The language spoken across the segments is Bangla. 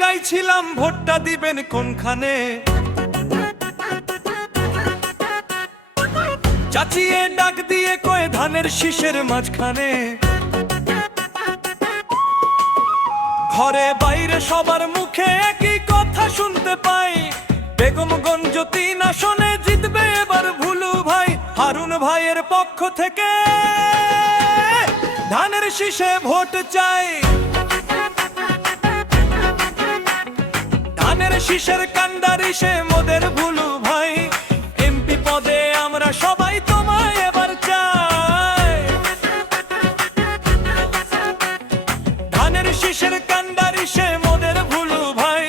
জিগাইছিলাম ভোটটা দিবেন কোনখানে, চাচিয়ে ডাক দিয়ে কয়ে ধানের শীষের মাঝখানে। ঘরে বাইরে সবার মুখে একই কথা শুনতে পাই, বেগমগঞ্জ ৩ আসনে জিতবে এবার ভুলু ভাই। হারুন ভাইয়ের পক্ষ থেকে ধানের শীষে ভোট চাই। ধানের শীষের কান্ডারি সে মোদের ভুলু ভাই, এমপি পদে আমরা সবাই তোমায় এবার চাই। ধানের শীষের কান্ডারি সে মোদের ভুলু ভাই,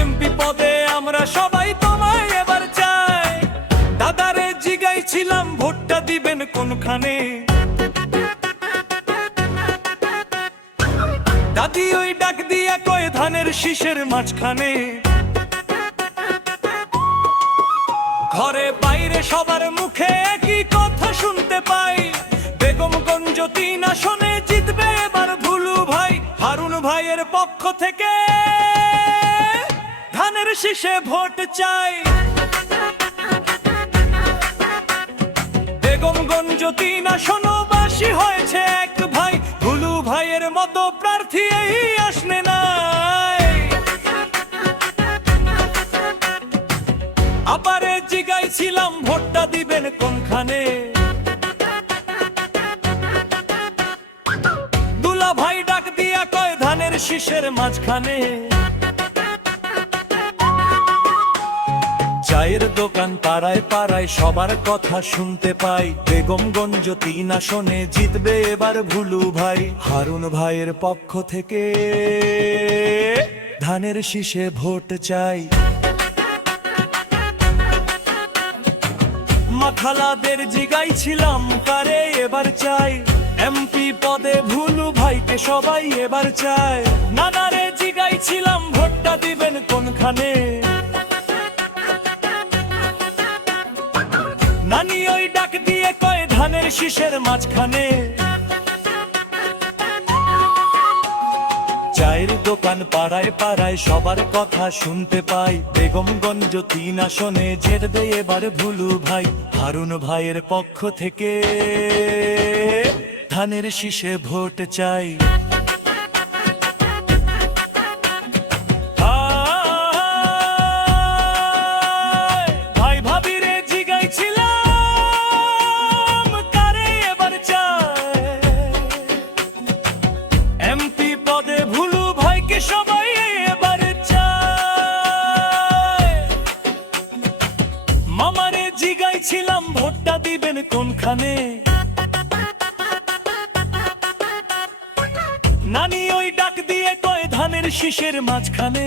এমপি পদে আমরা সবাই তোমায় এবার চাই। দাদারে জিগাইছিলাম ভোটটা দিবেন কোনখানে, দাদি ওই ডাক দিয়া কয়ে ধানের শীষের মাঝখানে। ঘরে বাইরে সবার মুখে একই কথা শুনতে পাই, বেগমগঞ্জ ৩ আসনে জিতবে এবার ভুলু ভাই। হারুন ভাইয়ের পক্ষ থেকে ধানের শীষে ভোট চাই। বেগমগঞ্জ ৩ আসনবাসী হয়েছে এক ভাই, ভুলু ভাইয়ের মতো প্রার্থী এই আসনে নাই। আবারে জিগাইছিলাম ভোটটা দিবেন কোনখানে, দুলা ভাই ডাক দিয়া কয় ধানের শীষের মাঝখানে। চায়ের দোকান পাড়ায় পাড়ায় সবার কথা শুনতে পাই, বেগমগঞ্জ ৩ আসনে জিতবে এবার ভুলু ভাই। হারুন ভাইয়ের পক্ষ থেকে ধানের শীষে ভোট চাই। মাখালাদের জিগাইছিলাম কারে এবার চাই, এমপি পদে ভুলু ভাইকে সবাই এবার চায়। নানারে জিগাইছিলাম ভোটটা দিবেন কোনখানে, নানি ওই ডাক দিয়ে কয় ধানের শীষের মাঝখানে। চায়ের দোকান পাড়ায় পাড়ায় সবার কথা শুনতে পাই, বেগমগঞ্জ ৩ আসনে জিতবে এবার ভুলু ভাই। হারুন ভাইয়ের পক্ষ থেকে ধানের শীষে ভোট চাই। ভাই ভাবিরে জিগাইছিলাম কারে এবার চায়, এমপি পদে ভুলু ভাইকে সবাই এবার চায়। মামারে জিগাইছিলাম ভোটটা দিবেন কোনখানে, নানি ওই ডাক দিয়ে কয় ধানের শীষের মাঝখানে।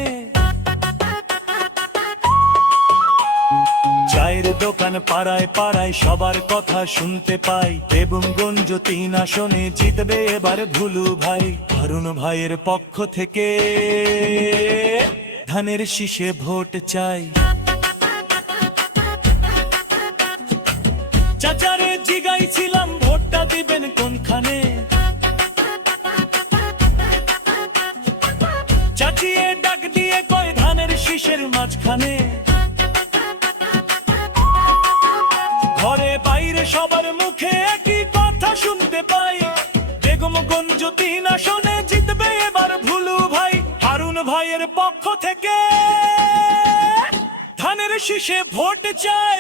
চায়ের দোকান পাড়ায় পাড়ায় সবার কথা শুনতে পাই, বেগমগঞ্জ ৩ আসনে জিতবে এবার ভুলু ভাই। হারুন ভাইয়ের পক্ষ থেকে ধানের শীষে ভোট চাই। চাচারে জিগাইছিলাম ভোটটা দিবেন কোনখানে, চাচিয়ে ডাক দিয়ে কয় ধানের শীষের মাঝখানে। ঘরে বাইরে সবার মুখে একই কথা শুনতে পাই, বেগমগঞ্জ ৩ আসনে জিতবে এবার ভুলু ভাই। হারুন ভাইয়ের পক্ষ থেকে ধানের শীষে ভোট চাই।